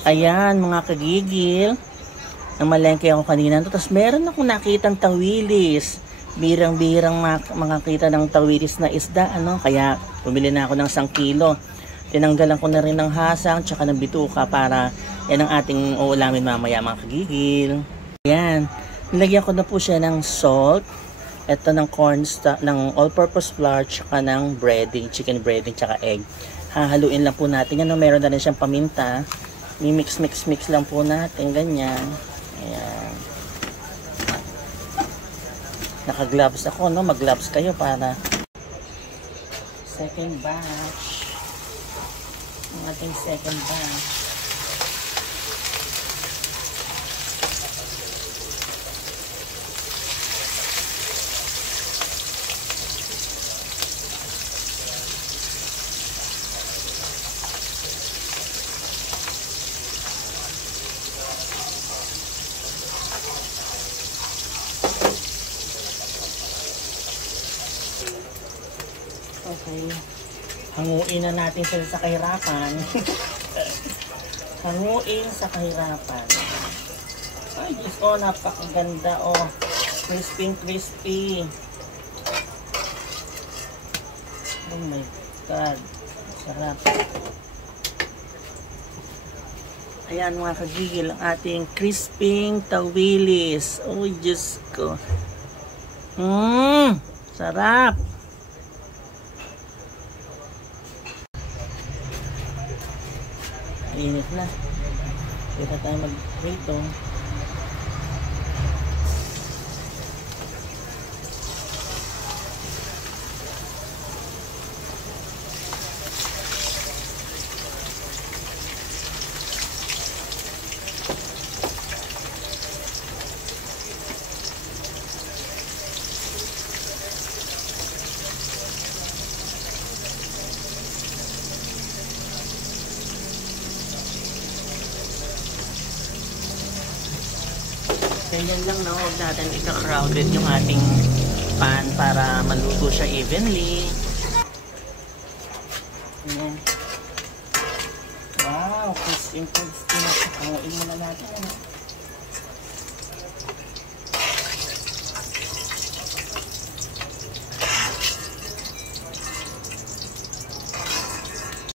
Ayan mga kagigil, namalengke ako kanina. Tapos meron ako nakitang tawilis. Birang-birang makakita ng tawilis na isda, ano? Kaya bumili na ako ng 1 kilo. Tinanggalan ko na rin ng hasang tsaka ng bituka para yan ang ating uulamin mamaya mga kagigil. Ayan, nilagyan ko na po siya ng salt. Ito ng ng all-purpose flour tsaka ng breading, chicken breading tsaka egg. Hahaluin lang po natin yan. Meron na rin siyang paminta. Mix lang po natin, ganyan. Ayan. Naka-gloves ako, no? Mag-gloves kayo para second batch. Ang ating second batch. Okay. Hanguin na natin sila sa kahirapan. Hanguin sa kahirapan. Ay, Diyos ko, napakaganda, oh. Crispy. Oh my God. Sarap. Ayan mga kagigil, ang ating crisping tawilis. Oh, Diyos ko. Sarap. Init na. Kaya tayo mag-prito. Ganyan lang, no? Huwag natin ika-crowded yung ating pan para maluto siya evenly. Ayan. Wow, crispy na. Panguin muna natin.